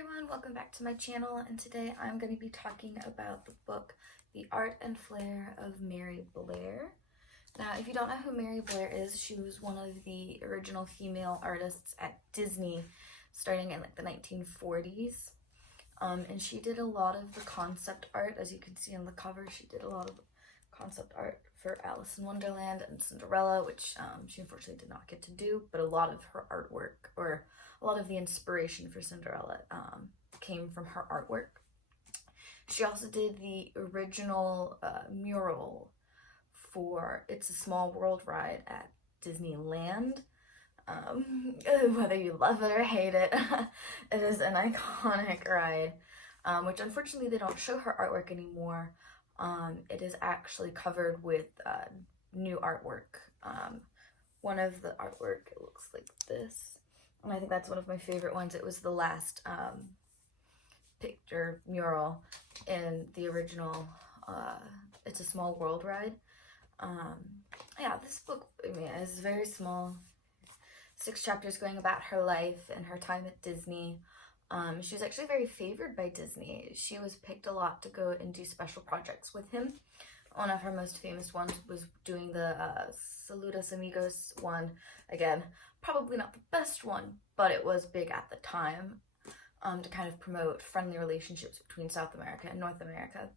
everyone, welcome back to my channel, and today I'm going to be talking about the book The Art and Flair of Mary Blair. Now, if you don't know who Mary Blair is, she was one of the original female artists at Disney starting in like the 1940s. And she did a lot of the concept art, as you can see on the cover. She did a lot of concept art for Alice in Wonderland and Cinderella, which she unfortunately did not get to do, but a lot of her artwork, or a lot of the inspiration for Cinderella came from her artwork. She also did the original mural for It's a Small World ride at Disneyland. Whether you love it or hate it, it is an iconic ride, which unfortunately they don't show her artwork anymore. It is actually covered with new artwork. One of the artwork, it looks like this, and I think that's one of my favorite ones. It was the last picture mural in the original It's a Small World ride. Yeah, this book, I mean, is very small. 6 chapters going about her life and her time at Disney. She was actually very favored by Disney. She was picked a lot to go and do special projects with him. One of her most famous ones was doing the Saludos Amigos one. Again, probably not the best one, but it was big at the time, to kind of promote friendly relationships between South America and North America.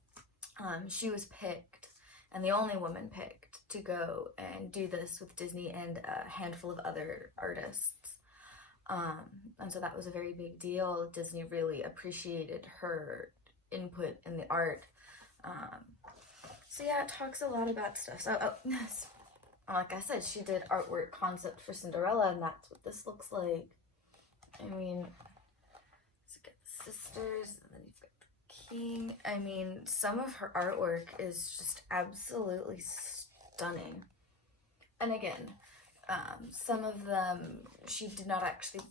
She was picked, and the only woman picked, to go and do this with Disney and a handful of other artists. And so that was a very big deal. Disney really appreciated her input in the art. So yeah, it talks a lot about stuff. So, like I said, she did artwork concept for Cinderella, and that's what this looks like. I mean, let's get the sisters, and then you've got the king. I mean, some of her artwork is just absolutely stunning. And again, some of them she did not actually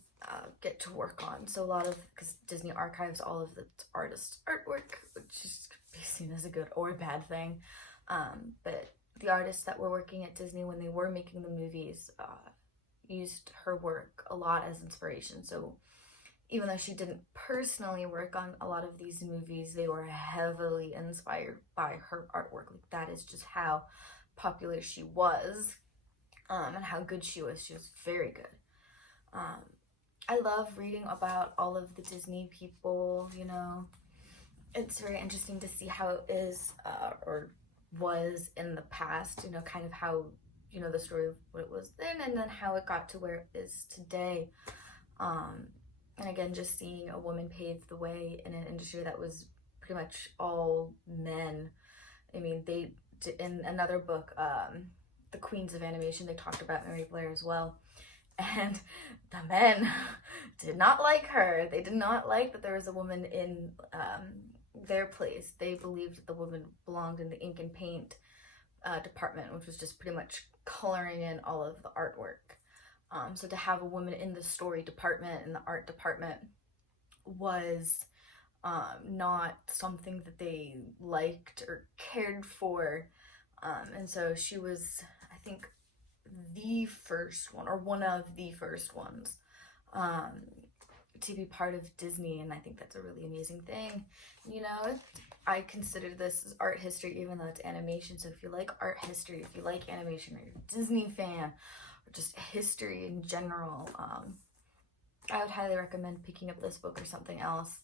get to work on. So a lot of, because Disney archives all of the artist's artwork, which is could be seen as a good or bad thing. But the artists that were working at Disney when they were making the movies used her work a lot as inspiration. So even though she didn't personally work on a lot of these movies, they were heavily inspired by her artwork. Like, that is just how popular she was, and how good she was. She was very good. I love reading about all of the Disney people, you know. It's very interesting to see how it is, or was in the past, you know, kind of how, you know, the story of what it was then, and then how it got to where it is today. And again, just seeing a woman pave the way in an industry that was pretty much all men. I mean, they, in another book, The Queens of Animation, they talked about Mary Blair as well. And the men did not like her. They did not like that there was a woman in their place. They believed that the woman belonged in the ink and paint department, which was just pretty much coloring in all of the artwork. So to have a woman in the story department, in the art department, was not something that they liked or cared for. And so she was, I think, the first one, or one of the first ones, to be part of Disney, and I think that's a really amazing thing. You know, I consider this as art history, even though it's animation. So if you like art history, if you like animation, or you're a Disney fan, or just history in general, I would highly recommend picking up this book or something else.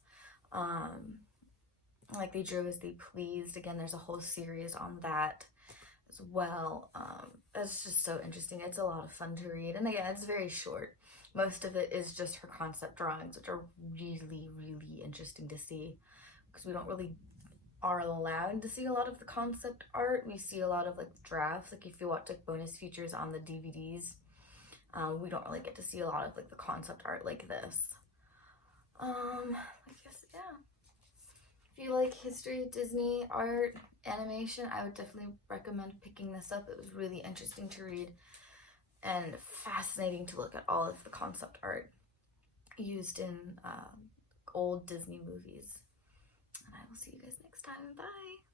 Like They Drew as They Pleased. Again, there's a whole series on that as well. It's just so interesting. It's a lot of fun to read, and again, it's very short. Most of it is just her concept drawings, which are really, really interesting to see, because we don't really are allowed to see a lot of the concept art. We see a lot of like drafts. Like if you watch like bonus features on the DVDs, we don't really get to see a lot of like the concept art like this. I guess, yeah. If you like history, Disney, art, animation, I would definitely recommend picking this up. It was really interesting to read and fascinating to look at all of the concept art used in old Disney movies. And I will see you guys next time. Bye!